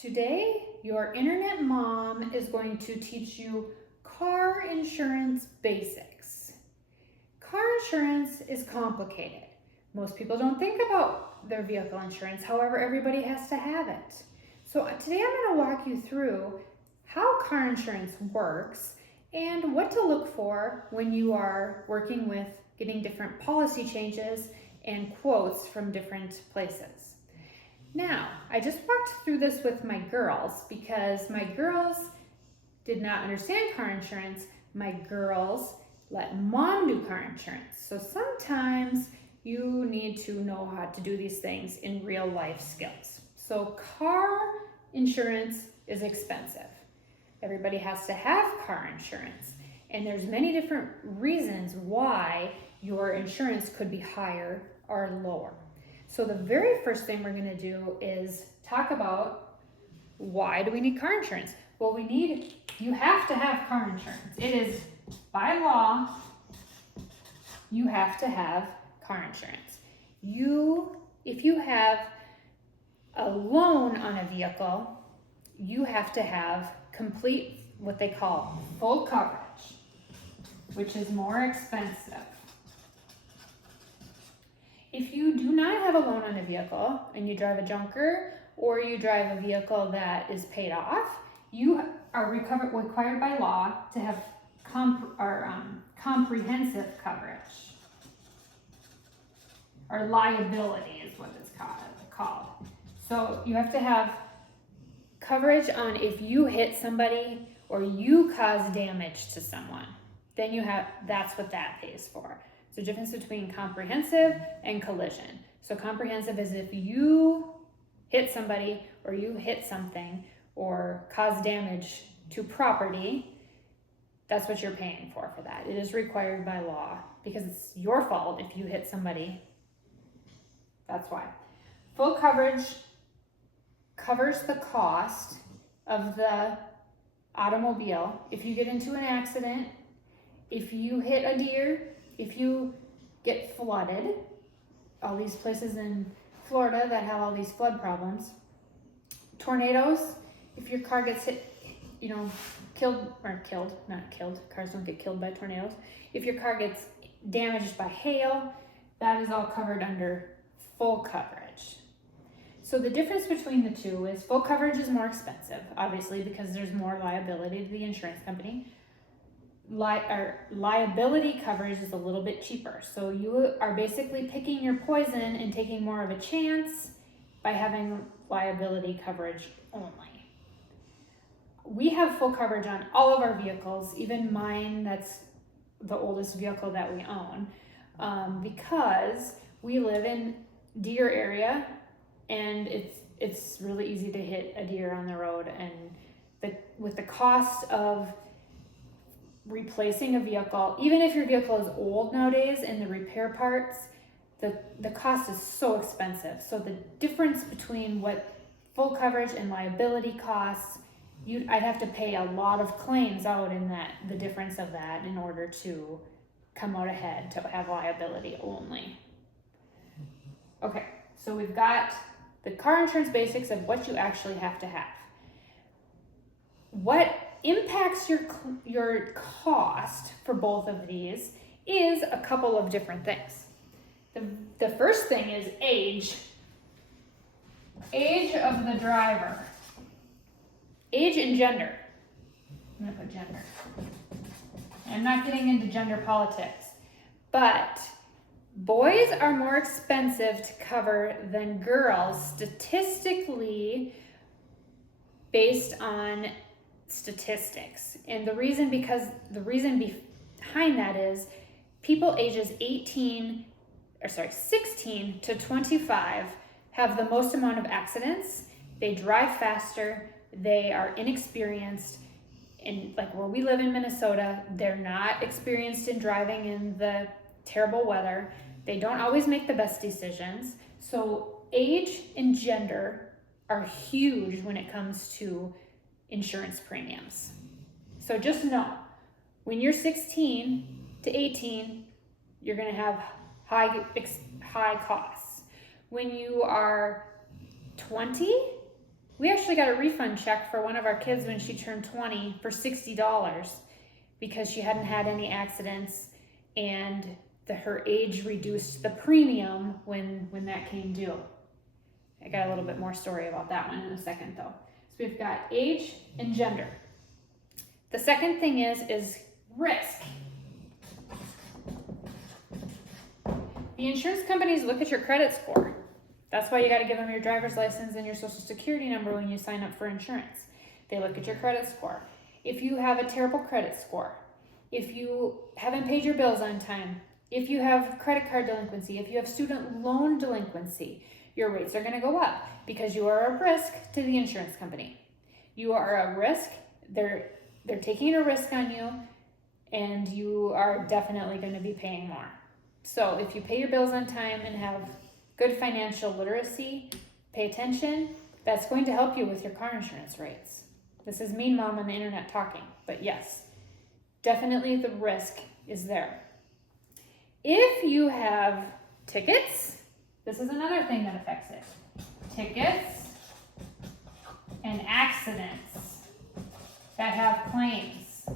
Today, your internet mom is going to teach you car insurance basics. Car insurance is complicated. Most people don't think about their vehicle insurance, however, everybody has to have it. So today I'm going to walk you through how car insurance works and what to look for when you are working with getting different policy changes and quotes from different places. Now, I just walked through this with my girls because my girls did not understand car insurance. My girls let mom do car insurance. So sometimes you need to know how to do these things in real life skills. So car insurance is expensive. Everybody has to have car insurance. And there's many different reasons why your insurance could be higher or lower. So the very first thing we're going to do is talk about why do we need car insurance? Well, you have to have car insurance. It is by law, you have to have car insurance. If you have a loan on a vehicle, you have to have complete what they call full coverage, which is more expensive. If you do not have a loan on a vehicle and you drive a junker or you drive a vehicle that is paid off, you are required by law to have comprehensive coverage, or liability is what it's called. So you have to have coverage on if you hit somebody or you cause damage to someone, then that's what that pays for. So difference between comprehensive and collision. So comprehensive is if you hit somebody or you hit something or cause damage to property, that's what you're paying for that. It is required by law because it's your fault if you hit somebody. That's why. Full coverage covers the cost of the automobile. If you get into an accident, if you hit a deer, if you get flooded, all these places in Florida that have all these flood problems, tornadoes, if your car gets hit, cars don't get killed by tornadoes. If your car gets damaged by hail, that is all covered under full coverage. So the difference between the two is full coverage is more expensive, obviously, because there's more liability to the insurance company. Liability coverage is a little bit cheaper. So you are basically picking your poison and taking more of a chance by having liability coverage only. We have full coverage on all of our vehicles, even mine, that's the oldest vehicle that we own, because we live in deer area and it's really easy to hit a deer on the road, and with the cost of replacing a vehicle, even if your vehicle is old nowadays and the repair parts, the cost is so expensive. So the difference between what full coverage and liability costs, I'd have to pay a lot of claims out in the difference of that in order to come out ahead to have liability only. Okay, so we've got the car insurance basics of what you actually have to have. What impacts your cost for both of these is a couple of different things. The first thing is age of the driver. Age and gender. I'm gonna put gender. I'm not getting into gender politics, but boys are more expensive to cover than girls statistically, based on statistics. And the reason behind that is people ages 16 to 25 have the most amount of accidents. They drive faster, they are inexperienced, and like where we live in Minnesota, they're not experienced in driving in the terrible weather. They don't always make the best decisions. So age and gender are huge when it comes to insurance premiums. So just know, when you're 16 to 18, you're going to have high costs. When you are 20 We actually got a refund check for one of our kids when she turned 20 for $60 because she hadn't had any accidents, and her age reduced the premium when that came due. I got a little bit more story about that one in a second though. So we've got age and gender. The second thing is risk. The insurance companies look at your credit score. That's why you got to give them your driver's license and your social security number when you sign up for insurance. They look at your credit score. If you have a terrible credit score, if you haven't paid your bills on time, if you have credit card delinquency, if you have student loan delinquency, your rates are going to go up because you are a risk to the insurance company. You are a risk. They're taking a risk on you, and you are definitely going to be paying more. So if you pay your bills on time and have good financial literacy, pay attention, that's going to help you with your car insurance rates. This is Mean Mom on the internet talking, but yes, definitely the risk is there. If you have tickets, this is another thing that affects it. Tickets and accidents that have claims.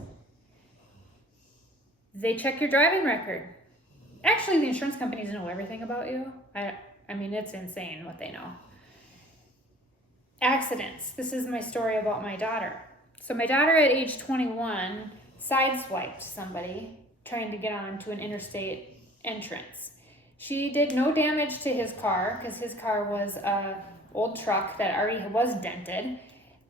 They check your driving record. Actually, the insurance companies know everything about you. I mean, it's insane what they know. Accidents. This is my story about my daughter. So my daughter at age 21 sideswiped somebody trying to get onto an interstate entrance. She did no damage to his car because his car was an old truck that already was dented,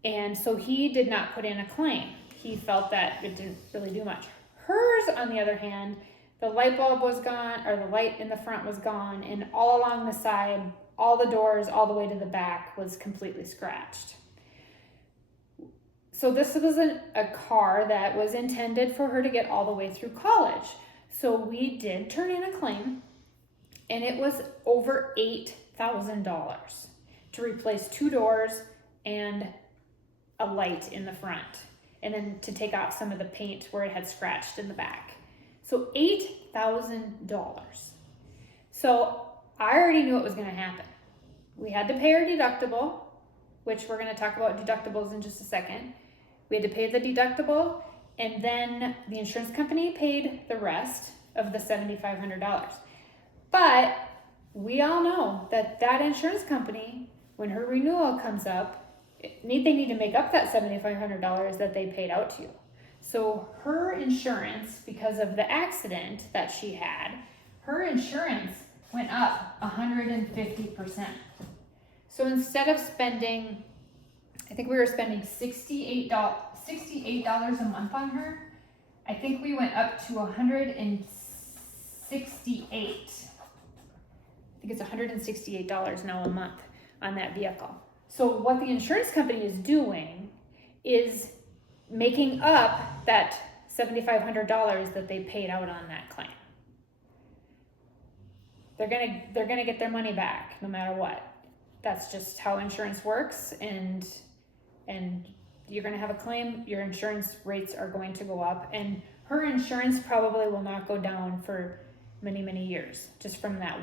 and so he did not put in a claim. He felt that it didn't really do much. Hers, on the other hand, the light bulb was gone, or the light in the front was gone, and all along the side, all the doors, all the way to the back was completely scratched. So this was a car that was intended for her to get all the way through college. So we did turn in a claim, and it was over $8,000 to replace 2 doors and a light in the front, and then to take off some of the paint where it had scratched in the back. So $8,000. So I already knew it was going to happen. We had to pay our deductible, which we're going to talk about deductibles in just a second. We had to pay the deductible, and then the insurance company paid the rest of the $7,500. But we all know that insurance company, when her renewal comes up, they need to make up that $7,500 that they paid out to you. So her insurance, because of the accident that she had, her insurance went up 150%. So instead of spending, I think we were spending $68 a month on her, I think we went up to 168. I think it's $168 now a month on that vehicle. So what the insurance company is doing is making up that $7,500 that they paid out on that claim. They're gonna get their money back no matter what. That's just how insurance works, and you're gonna have a claim, your insurance rates are going to go up, and her insurance probably will not go down for many, many years just from that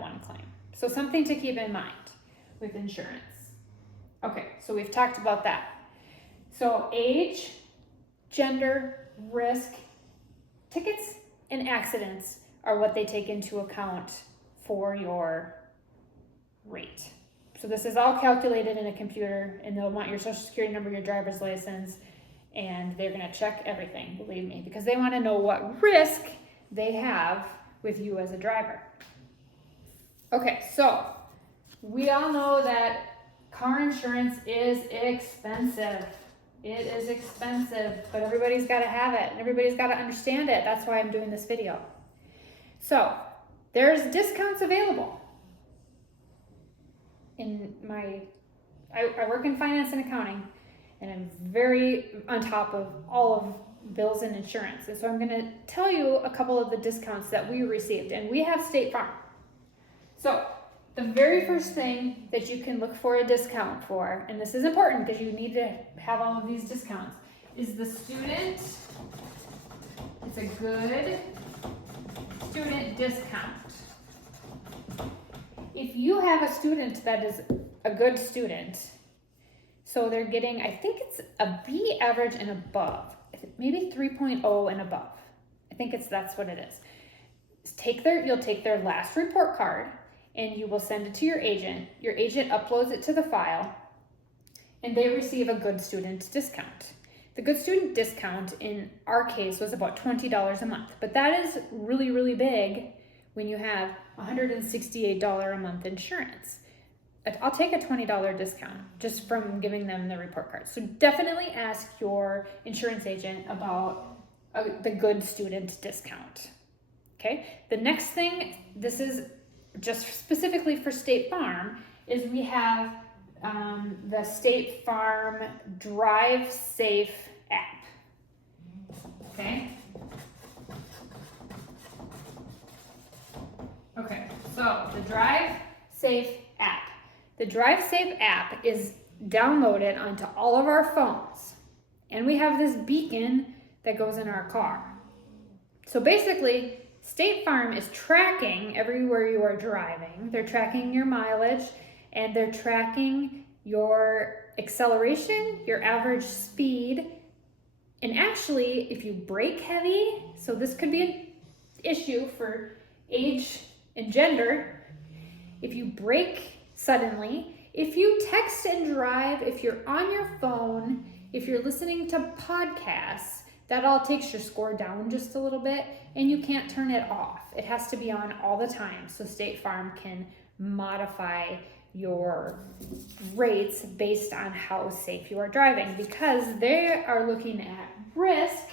one claim. So something to keep in mind with insurance. Okay, so we've talked about that. So age, gender, risk, tickets, and accidents are what they take into account for your rate. So this is all calculated in a computer, and they'll want your social security number, your driver's license, and they're gonna check everything, believe me, because they wanna know what risk they have with you as a driver. Okay, so we all know that car insurance is expensive. It is expensive, but everybody's got to have it, and everybody's got to understand it. That's why I'm doing this video. So there's discounts available. I work in finance and accounting, and I'm very on top of all of bills and insurance. And so I'm going to tell you a couple of the discounts that we received, and we have State Farm. So the very first thing that you can look for a discount for, and this is important because you need to have all of these discounts, is the student. It's a good student discount. If you have a student that is a good student, So they're getting, I think it's a B average and above, maybe 3.0 and above. I think that's what it is. You'll take their last report card and you will send it to your agent. Your agent uploads it to the file and they receive a good student discount. The good student discount in our case was about $20 a month, but that is really, really big when you have $168 a month insurance. I'll take a $20 discount just from giving them the report card. So definitely ask your insurance agent about the good student discount. Okay, the next thing, this is just specifically for State Farm, is we have the State Farm Drive Safe app. Okay. Okay, so the Drive Safe app. The Drive Safe app is downloaded onto all of our phones. And we have this beacon that goes in our car. So basically, State Farm is tracking everywhere you are driving. They're tracking your mileage and they're tracking your acceleration, your average speed. And actually, if you brake heavy, so this could be an issue for age and gender, if you brake suddenly, if you text and drive, if you're on your phone, if you're listening to podcasts, that all takes your score down just a little bit and you can't turn it off. It has to be on all the time so State Farm can modify your rates based on how safe you are driving because they are looking at risk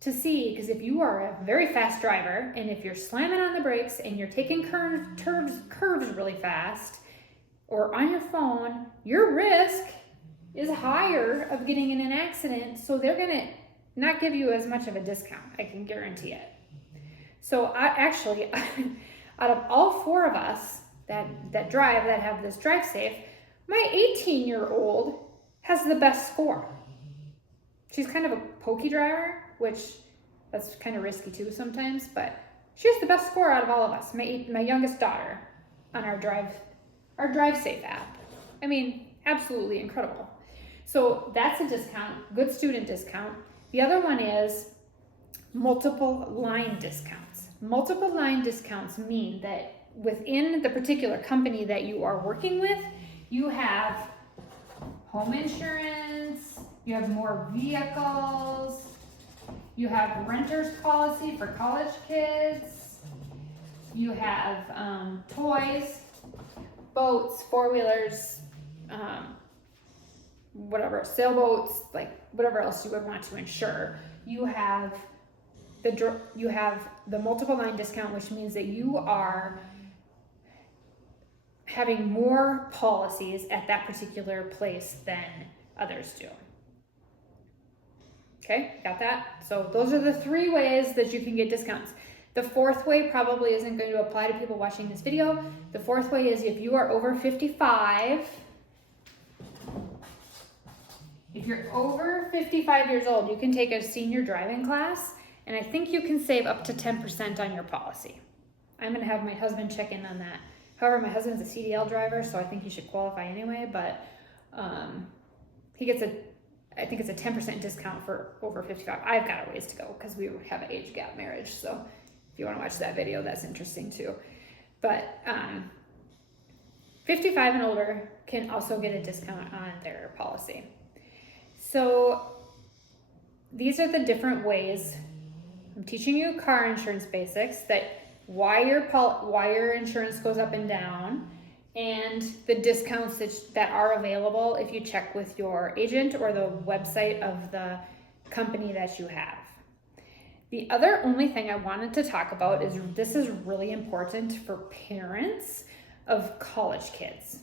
to see, because if you are a very fast driver and if you're slamming on the brakes and you're taking curves really fast or on your phone, your risk is higher of getting in an accident, so they're gonna not give you as much of a discount, I can guarantee it. So out of all four of us that have this Drive Safe, my 18-year-old has the best score. She's kind of a pokey driver, which that's kind of risky too sometimes, but she has the best score out of all of us. My youngest daughter on our Drive Safe app. I mean, absolutely incredible. So that's a discount, good student discount. The other one is multiple line discounts. Multiple line discounts mean that within the particular company that you are working with, you have home insurance, you have more vehicles, you have renter's policy for college kids, you have toys, boats, four-wheelers, whatever, sailboats, like whatever else you would want to insure. You have the multiple line discount, which means that you are having more policies at that particular place than others do. Okay, got that? So those are the three ways that you can get discounts. The fourth way probably isn't going to apply to people watching this video. The fourth way is if you are over 55. If you're over 55 years old, you can take a senior driving class, and I think you can save up to 10% on your policy. I'm gonna have my husband check in on that. However, my husband's a CDL driver, so I think he should qualify anyway, but he gets I think it's a 10% discount for over 55. I've got a ways to go because we have an age gap marriage, so if you wanna watch that video, that's interesting too. But 55 and older can also get a discount on their policy. So these are the different ways. I'm teaching you car insurance basics, that why your insurance goes up and down, and the discounts that are available if you check with your agent or the website of the company that you have. The other only thing I wanted to talk about is this is really important for parents of college kids.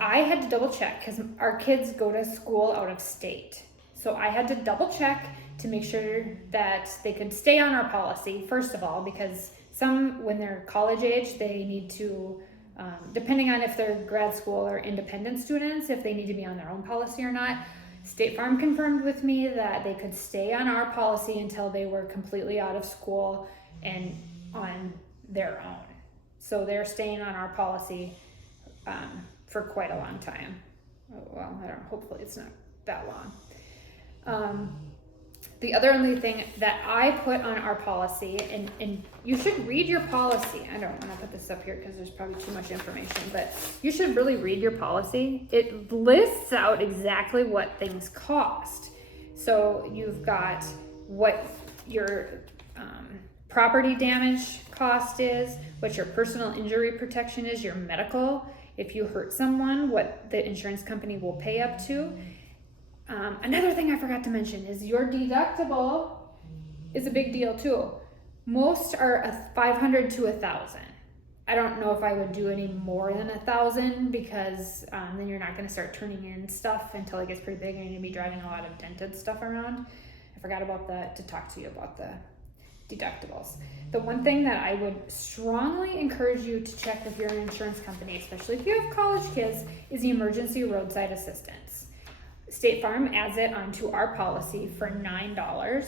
I had to double check because our kids go to school out of state. So I had to double check to make sure that they could stay on our policy, first of all, because some, when they're college age, they need to, depending on if they're grad school or independent students, if they need to be on their own policy or not. State Farm confirmed with me that they could stay on our policy until they were completely out of school and on their own. So they're staying on our policy for quite a long time. Well, I don't know, hopefully it's not that long. The other only thing that I put on our policy, and you should read your policy. I don't want to put this up here because there's probably too much information, but you should really read your policy. It lists out exactly what things cost. So you've got what your property damage cost is, what your personal injury protection is, your medical, if you hurt someone, what the insurance company will pay up to. Another thing I forgot to mention is your deductible is a big deal too. Most are $500 to $1,000. I don't know if I would do any more than $1,000 because then you're not going to start turning in stuff until it gets pretty big and you're going to be driving a lot of dented stuff around. I forgot about that to talk to you about the deductibles. The one thing that I would strongly encourage you to check with your insurance company, especially if you have college kids, is the emergency roadside assistance. State Farm adds it onto our policy for $9.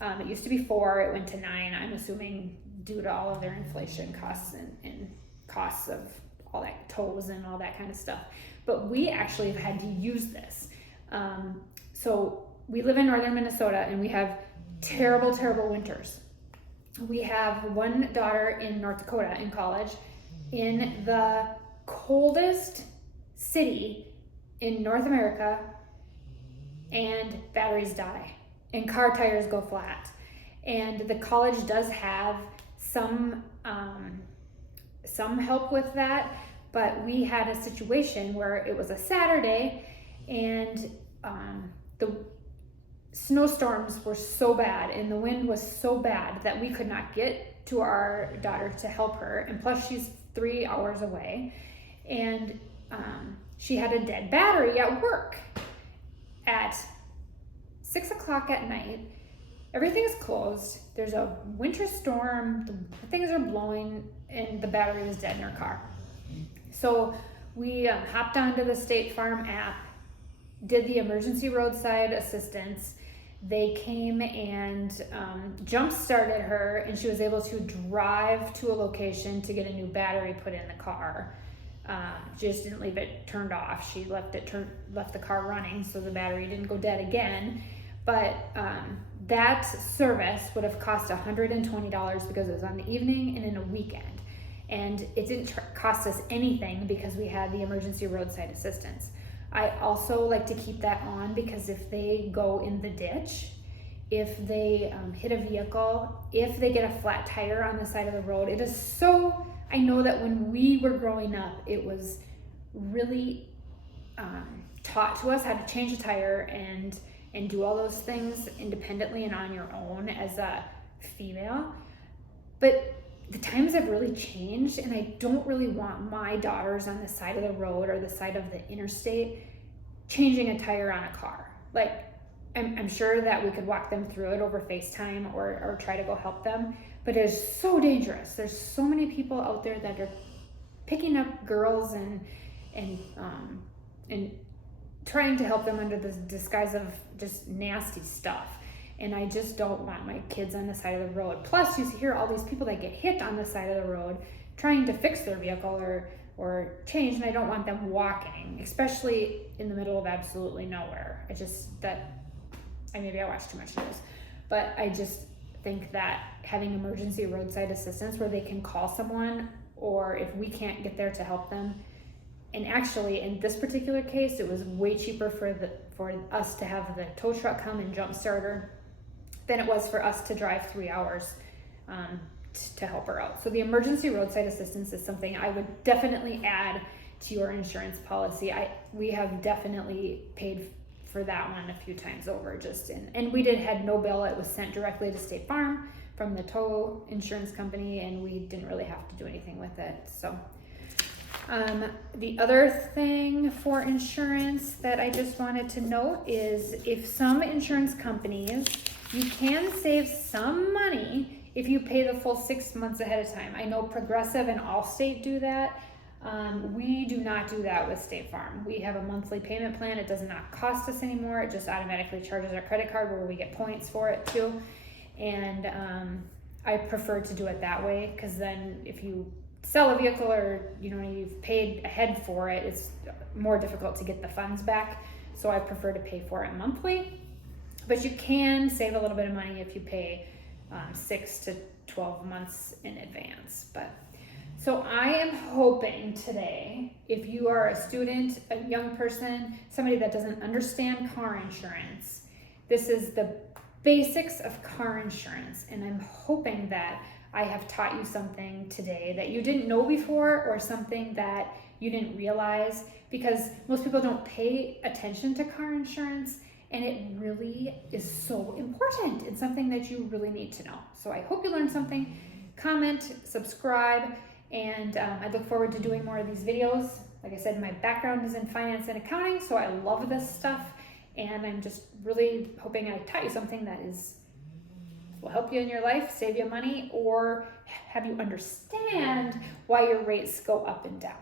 It used to be $4, it went to $9. I'm assuming due to all of their inflation costs and costs of all that tolls and all that kind of stuff. But we actually have had to use this. So we live in northern Minnesota and we have terrible, terrible winters. We have one daughter in North Dakota in college in the coldest city in North America, and batteries die and car tires go flat. And the college does have some help with that, but we had a situation where it was a Saturday and the snowstorms were so bad and the wind was so bad that we could not get to our daughter to help her, and plus she's 3 hours away, and she had a dead battery at work at 6 o'clock at night. Everything is closed, there's a winter storm, the things are blowing, and the battery was dead in her car. So we hopped onto the State Farm app, did the emergency roadside assistance. They came and jump started her, and she was able to drive to a location to get a new battery put in the car. She just didn't leave it turned off. She left the car running so the battery didn't go dead again. But that service would have cost $120 because it was on the evening and in a weekend. And it didn't cost us anything because we had the emergency roadside assistance. I also like to keep that on because if they go in the ditch, if they hit a vehicle, if they get a flat tire on the side of the road, it is so, I know that when we were growing up, it was really taught to us how to change a tire and do all those things independently and on your own as a female. But the times have really changed, and I don't really want my daughters on the side of the road or the side of the interstate changing a tire on a car. Like, I'm sure that we could walk them through it over FaceTime or try to go help them, but it is so dangerous. There's so many people out there that are picking up girls and trying to help them under the disguise of just nasty stuff. And I just don't want my kids on the side of the road. Plus, you hear all these people that get hit on the side of the road trying to fix their vehicle or change, and I don't want them walking, especially in the middle of absolutely nowhere. Maybe I watch too much news, but I just think that having emergency roadside assistance where they can call someone, or if we can't get there to help them, and actually in this particular case, it was way cheaper for us to have the tow truck come and jump start her than it was for us to drive 3 hours to help her out. So the emergency roadside assistance is something I would definitely add to your insurance policy. We have definitely paid for that one a few times over, and we had no bill. It was sent directly to State Farm from the tow insurance company, and we didn't really have to do anything with it. So the other thing for insurance that I just wanted to note is if some insurance companies, you can save some money if you pay the full 6 months ahead of time. I know Progressive and Allstate do that. We do not do that with State Farm. We have a monthly payment plan. It does not cost us anymore. It just automatically charges our credit card where we get points for it too. And I prefer to do it that way, because then if you sell a vehicle or you've paid ahead for it, it's more difficult to get the funds back. So I prefer to pay for it monthly. But you can save a little bit of money if you pay 6 to 12 months in advance. So I am hoping today, if you are a student, a young person, somebody that doesn't understand car insurance, this is the basics of car insurance, and I'm hoping that I have taught you something today that you didn't know before, or something that you didn't realize, because most people don't pay attention to car insurance, and it really is so important. It's something that you really need to know. So I hope you learned something. Comment, subscribe, and I look forward to doing more of these videos. Like I said, my background is in finance and accounting, so I love this stuff, and I'm just really hoping I taught you something that will help you in your life, save you money, or have you understand why your rates go up and down.